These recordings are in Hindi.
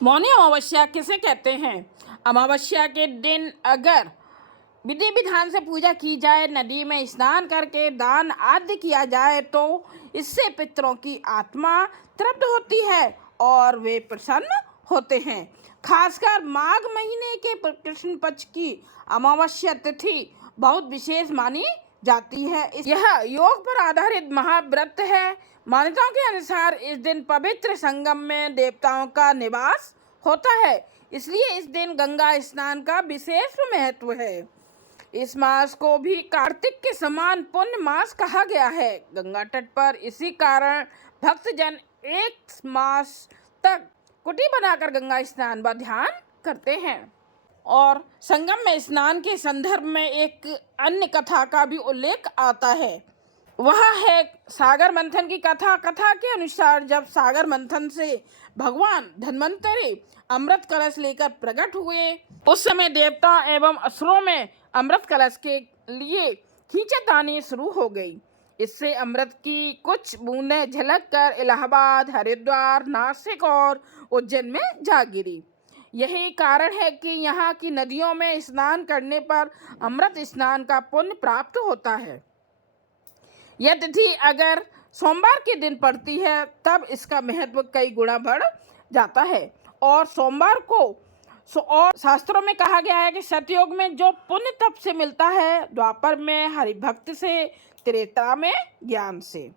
मौनी अमावस्या किसे कहते हैं? अमावस्या के दिन अगर विधि विधान से पूजा की जाए, नदी में स्नान करके दान आदि किया जाए तो इससे पितरों की आत्मा तृप्त होती है और वे प्रसन्न होते हैं। खासकर माघ महीने के कृष्ण पक्ष की अमावस्या तिथि बहुत विशेष मानी जाती है। यह योग पर आधारित महाव्रत है। मान्यताओं के अनुसार इस दिन पवित्र संगम में देवताओं का निवास होता है, इसलिए इस दिन गंगा स्नान का विशेष महत्व है। इस मास को भी कार्तिक के समान पुण्य मास कहा गया है। गंगा तट पर इसी कारण भक्तजन एक मास तक कुटी बनाकर गंगा स्नान व ध्यान करते हैं। और संगम में स्नान के संदर्भ में एक अन्य कथा का भी उल्लेख आता है। वह है सागर मंथन की कथा। कथा के अनुसार जब सागर मंथन से भगवान धन्वंतरि अमृत कलश लेकर प्रकट हुए, उस समय देवता एवं असुरों में अमृत कलश के लिए खींचातानी शुरू हो गई। इससे अमृत की कुछ बूंदें झलक कर इलाहाबाद, हरिद्वार, नासिक और उज्जैन में जा गिरी। यही कारण है कि यहाँ की नदियों में स्नान करने पर अमृत स्नान का पुण्य प्राप्त होता है। यह तिथि अगर सोमवार के दिन पड़ती है तब इसका महत्व कई गुना बढ़ जाता है। और सोमवार को और शास्त्रों में कहा गया है कि सतयुग में जो पुण्य तप से मिलता है, द्वापर में हरिभक्त से, त्रेता में ज्ञान से,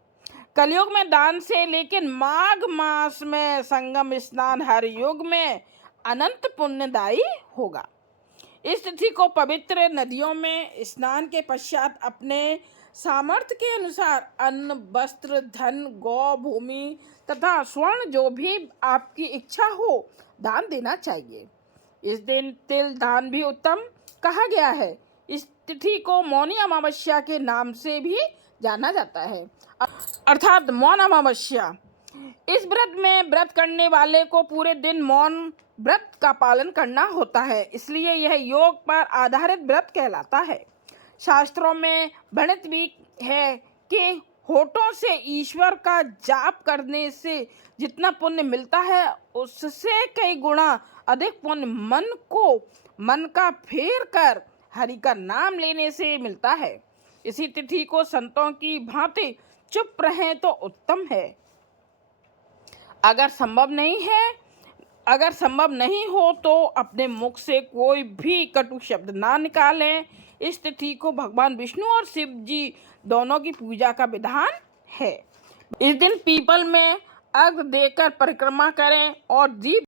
कलयुग में दान से, लेकिन माघ मास में संगम स्नान हर युग में अनंत पुण्यदायी होगा। इस तिथि को पवित्र नदियों में स्नान के पश्चात अपने सामर्थ्य के अनुसार अन्न, वस्त्र, धन, गौ, भूमि तथा स्वर्ण जो भी आपकी इच्छा हो दान देना चाहिए। इस दिन तिल दान भी उत्तम कहा गया है। इस तिथि को मौनी अमावस्या के नाम से भी जाना जाता है, अर्थात मौन अमावस्या। इस व्रत में व्रत करने वाले को पूरे दिन मौन व्रत का पालन करना होता है, इसलिए यह योग पर आधारित व्रत कहलाता है। शास्त्रों में वर्णित भी है कि होठों से ईश्वर का जाप करने से जितना पुण्य मिलता है उससे कई गुना अधिक पुण्य मन का फेर कर हरि का नाम लेने से मिलता है। इसी तिथि को संतों की भांति चुप रहें तो उत्तम है। अगर संभव नहीं हो तो अपने मुख से कोई भी कटु शब्द ना निकालें। इस तिथि को भगवान विष्णु और शिव जी दोनों की पूजा का विधान है। इस दिन पीपल में अर्घ्य देकर परिक्रमा करें और दीप